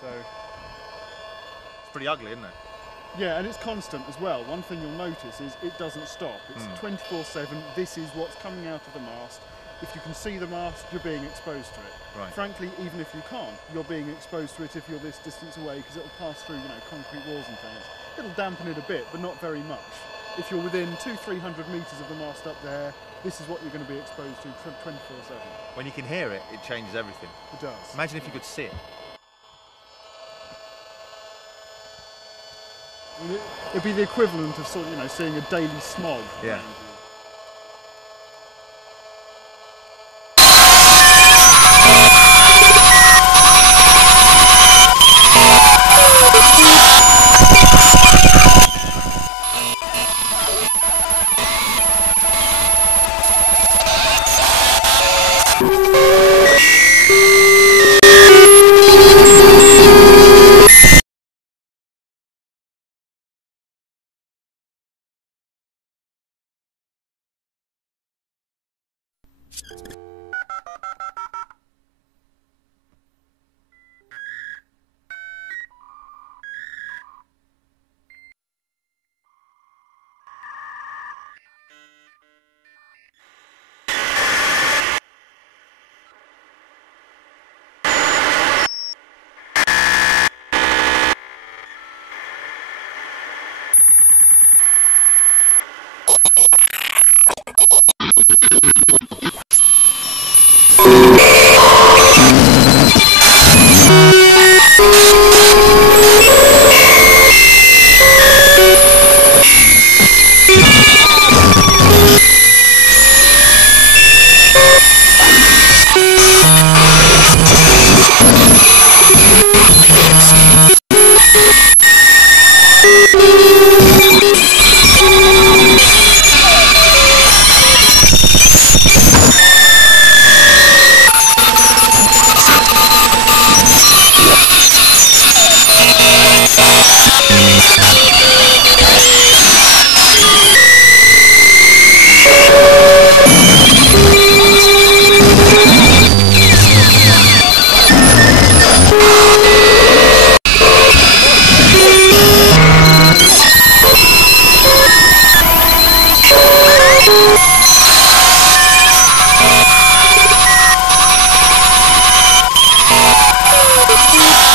So it's pretty ugly, isn't it? yeah, and it's constant as well. One thing you'll notice is it doesn't stop. It's 24/7. This is what's coming out of the mast. If you can see the mast, you're being exposed to it. Right. Frankly, even if you can't, you're being exposed to it if you're this distance away, because it'll pass through, you know, concrete walls and things. It'll dampen it a bit, but not very much. If you're within 200-300 metres of the mast up there, this is what you're going to be exposed to 24/7. When you can hear it, it changes everything. It does. Imagine if you could see it. I mean, it'd be the equivalent of sort of, you know, seeing a daily smog. Yeah. around you.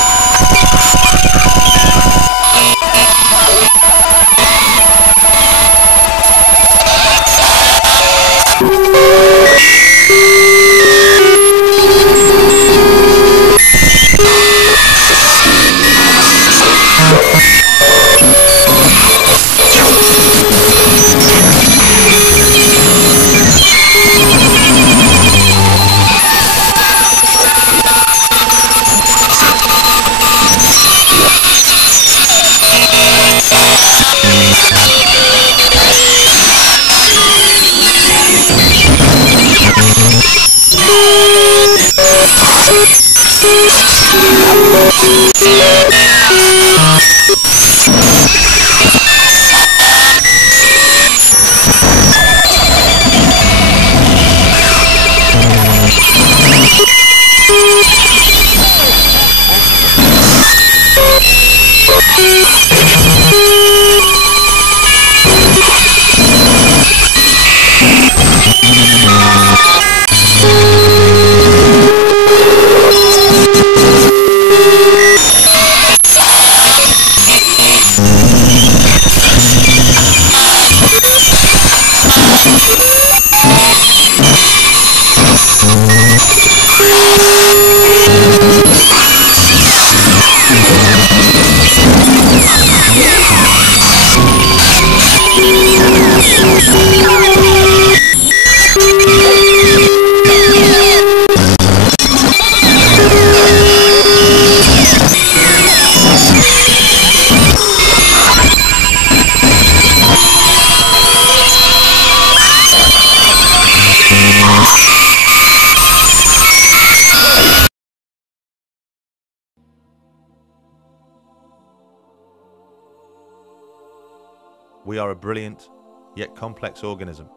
We are a brilliant, yet complex organism.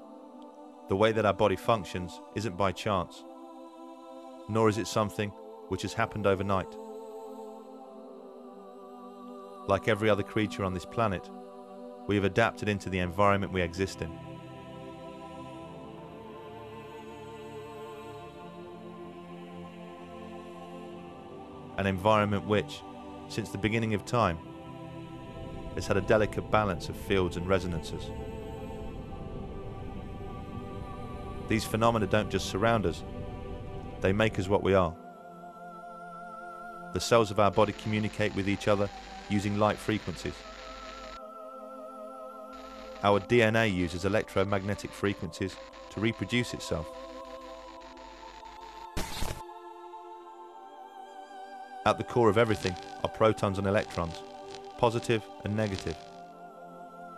The way that our body functions isn't by chance, nor is it something which has happened overnight. Like every other creature on this planet, we have adapted into the environment we exist in. An environment which, since the beginning of time, has had a delicate balance of fields and resonances. These phenomena don't just surround us, they make us what we are. The cells of our body communicate with each other using light frequencies. Our DNA uses electromagnetic frequencies to reproduce itself. At the core of everything are protons and electrons, positive and negative,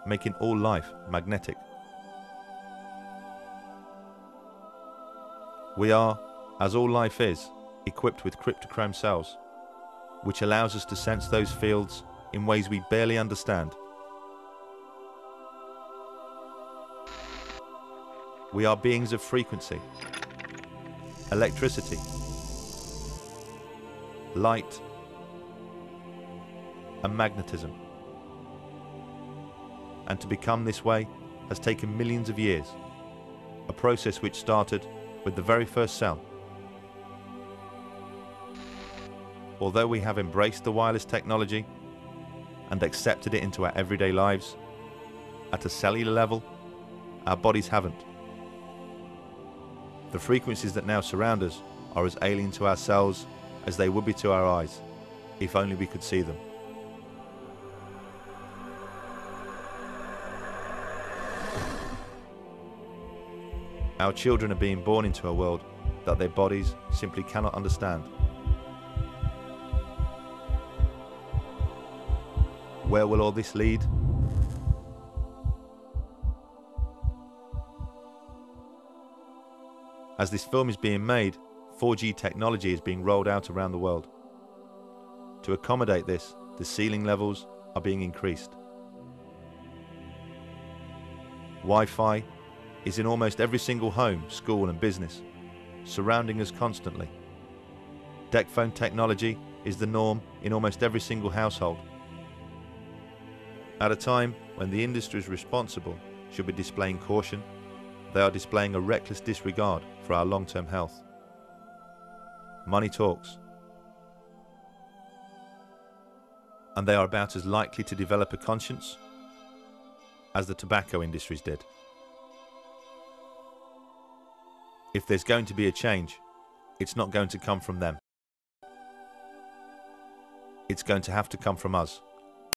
making all life magnetic. We are, as all life is, equipped with cryptochrome cells, which allows us to sense those fields in ways we barely understand. We are beings of frequency, electricity, light, and magnetism. And to become this way has taken millions of years, a process which started with the very first cell. Although we have embraced the wireless technology and accepted it into our everyday lives, at a cellular level, our bodies haven't. The frequencies that now surround us are as alien to our cells as they would be to our eyes, if only we could see them. Our children are being born into a world that their bodies simply cannot understand. Where will all this lead? As this film is being made, 4G technology is being rolled out around the world. To accommodate this, the ceiling levels are being increased. Wi-Fi is in almost every single home, school and business, surrounding us constantly. DEC phone technology is the norm in almost every single household. At a time when the industries responsible should be displaying caution, they are displaying a reckless disregard for our long-term health. Money talks, and they are about as likely to develop a conscience as the tobacco industries did. If there's going to be a change, it's not going to come from them. It's going to have to come from us.